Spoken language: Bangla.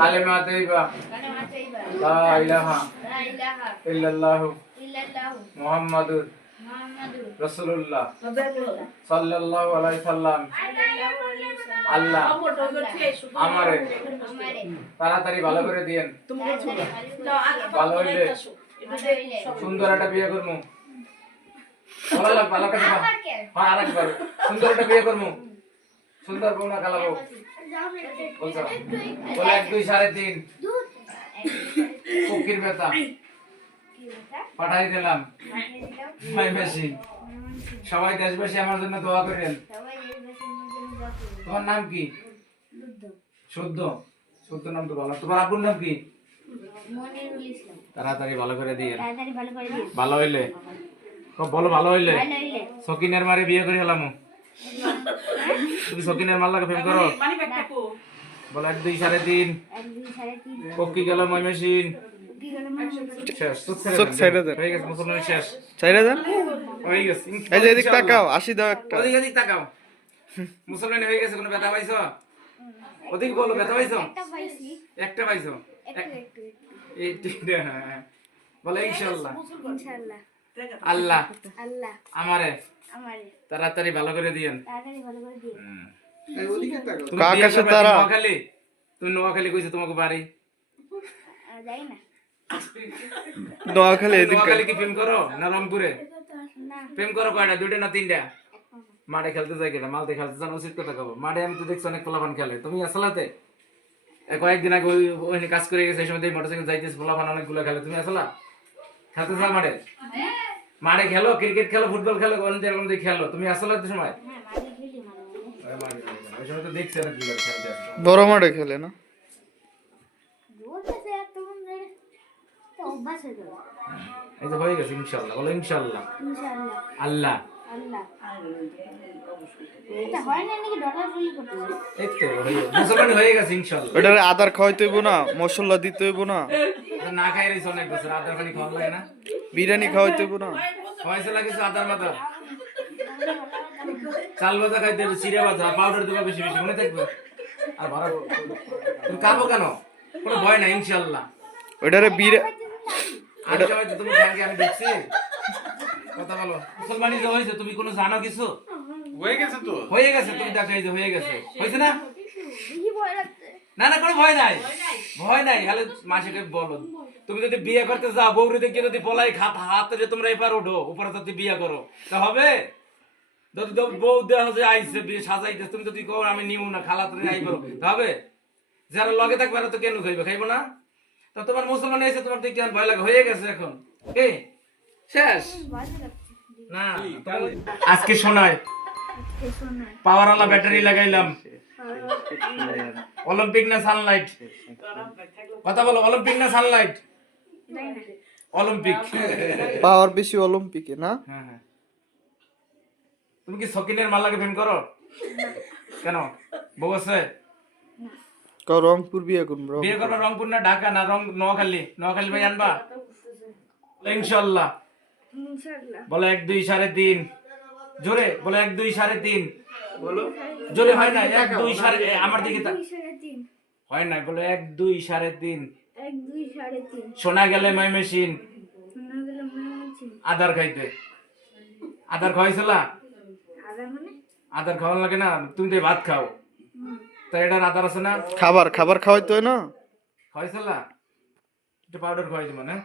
কালেমা তাইয়্যিবা লা ইলাহা ইল্লাল্লাহু মুহাম্মাদুর রাসূলুল্লাহ সাল্লাল্লাহু আলাইহি সাল্লাম। আল্লাহ আমারে তাড়াতাড়ি ভালো করে দিয়েন। ভালো হইলে সুন্দর একটা বিয়ে করবো। ভালো করে আরেকবার সুন্দর একটা বিয়ে করবো। সুন্দর বউ না কালাবো বলছো বলে 1 2 3.5 ফকির বেটা পাঠাই দিলাম মাই বেশি। সবাই দেশবাসী আমার জন্য দোয়া করেন। তোমার নাম কি? শুদ্ধ। শুদ্ধ নাম তো ভালো। তোমার আব্বুর নাম কি? তাড়াতাড়ি ভালো করে দিয়ে। ভালো হইলে বলো ভালো হইলে সকিনের মারে বিয়ে করে এলাম। তুমি সকিনের মাল লাগে প্রেম করো বলো 1 2 3.5 পক্কি গেল মই মেশিন শেষ। সুখ সাইডে দেন হয়ে গেছে। মুসলমান শেষ সাইডে দেন হয়ে গেছে। এই যে এদিক তাকাও 80 দাও একটা ওদিক তাকাও। মুসলমান হয়ে গেছে। কোনো ব্যথা পাইছো? ওদিক বলো ব্যথা পাইছো? একটা পাইছো এই বলো ইনশাআল্লাহ। আল্লাহ আমারে তাড়াতাড়ি ভালো করে দিয়েন। তুমি আকাশে তারা তুমি নোয়াখালী কইছো তোমাকে বাড়ি যাই না। নোয়াখালী কি প্রেম করো না রংপুরে? প্রেম করো কয়টা? 2টা না 3টা? মাঠে খেলতে যাই কেটা? মালতে খেলতে যান উচিত কথা কব। মাঠে আমি তো দেখছি অনেক পোলাপান খেলে। তুমি আসলাতে কয়েকদিন আগে ওই কাজ করে গেছে। এই সময় মোটরসাইকেল যাইতেছে পোলাপান অনেকগুলো খেলে। তুমি আসলা খেলতে যাও মাঠে? মাঠে খেলো, ক্রিকেট খেলো, ফুটবল খেলো, এরকম দিয়ে খেলো। তুমি আসলে তো সময় ওই সময় তো দেখছি না কি করে খেলতে। বড় মাঠে খেলে না? এই যে হয়ে গেছে ইনশাআল্লাহ। বলো ইনশাআল্লাহ। আল্লাহ ওটারে আদার খাওয়াইতে হইব না? মশলা দিতে হইব না? না খাই রইছ অনেক বছর। আদার পানি খাওয়া লাগে না? বিরিয়ানি খাওয়াইতে হইব না? খাওয়াইছে লাগে আদার মাথা চাল ভাজা খাইতে হবে, চিড়া ভাজা, পাউডার দেবা বেশি বেশি, মনে থাকবে। আর ভাড়া তুমি খাবো কেন? কোনো ভয় নাই ইনশাআল্লাহ। ওটারে তুমি আমি দেখছি কথা বলো। মুসলমানি যে হয়েছে তুমি কোনো জানো কিছু? হয়ে গেছে তো হয়ে গেছে। তুমি দেখো এই যে হয়ে গেছে হয়েছে না? না না কোনো ভয় নাই। ভয় নাই। হলে মাসিকে বলো তুমি যদি বিয়ে করতে যাও বউরে দেখে যদি বলাই হাতে তোমরা এবার ওঠো উপরে যদি বিয়ে করো তা হবে? যদি বউ দেহ যে আইছে বিয়ে সাজাইতে তুমি যদি কও আমি নিব না খালা তুমি আইব তা হবে? যারা লগে থাকবে তো কেন খাইবে? খাইবো না? তা তোমার মুসলমান এসে তোমার দেখে ভয় লাগে। হয়ে গেছে এখন কি শেষ না? আজকে শোনায় পাওয়ারওয়ালা ব্যাটারি লাগাইলাম। অলিম্পিক না সানলাইট? কথা বলো অলিম্পিক না সানলাইট? অলিম্পিক। পাওয়ার বেশি অলিম্পিকে না? হ্যাঁ হ্যাঁ। তুমি কি সকিনের মাল লাগে প্রেম করো? কেন বউ আছে? রংপুর বিয়ে করবো। বিয়ে করবো রংপুর না ঢাকা না নোয়াখালী? নোয়াখালী ভাই আনবা ইনশাআল্লাহ। বলো 1 2 3.5 জোরে বলো 1 2 3.5 বলো জোরে। হয় না 1 2 3 আমার দিকে হয় না। বলো 1 2 3.5 শোনা গেলে মাই মেশিন আদার খাইতে। আদার খাওয়াইছিলা? আদার খাওয়ান লাগে না? তুমি তো ভাত খাও তাই এটা আদার আছে না? খাবার খাওয়াইতে হয় না? খাওয়াইছিলা? একটু পাউডার খাওয়াই দিব না?